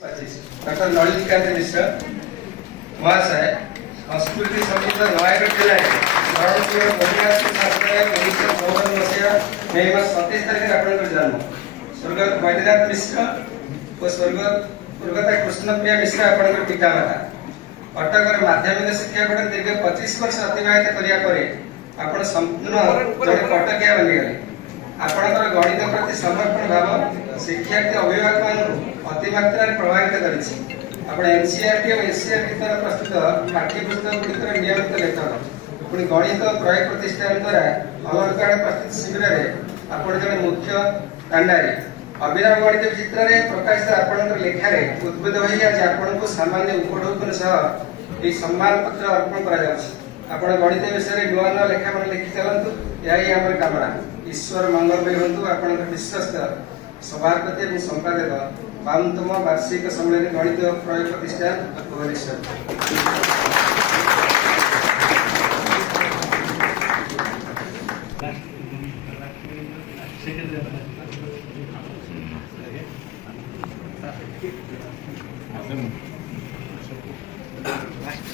Doctor Nalinikant मिश्र महाशय संस्कृति समिति नयगढ़ जिले शरणपुर बनियासी शास्त्रालय 1954 मसीहा मे मास 27 तारिख आपन जन्म स्वर्गत वैद्यनाथ मिश्र और स्वर्गत कृष्णप्रिया मिश्र आपन पितामाता कटक माध्यमिक शिक्षा पढ़ दीर्घ 25 वर्ष अतिबाहित करिया परे आपण संपूर्ण जड़े कटकिया बनिगले आपणकर गणित प्रति समर्पण भाव शिक्षार्थी अभिभावक मान अतिमात्रा प्रभावित करिछि। आपण एनसीईआरटी और एससीईआरटी द्वारा प्रस्तुत पाठ्यपुस्तक गुड़िकर नियमित लेखक पुणी गणित प्रयोग प्रतिष्ठान द्वारा अलंकार प्रस्तुत शिविर में आपण जड़े मुख्य कांडारी अभिनव गणित चित्र में प्रकाशित आपणकर लेखारे उद्बुद्ध होई आज आपण को सामान्य उपढौकन सह एक सम्मान पत्र अर्पण करा जाउछि। आपण गणित विषय में नुआ नुआ लेखा मन लिखि चलंतु यही हमर कामना। ईश्वर मंगलमय हंतु आपण विश्वस्त सभापति और संपादक 52तम वार्षिक सम्मेलन गणित प्रयोग प्रतिष्ठान भुवनेश्वर।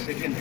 Second.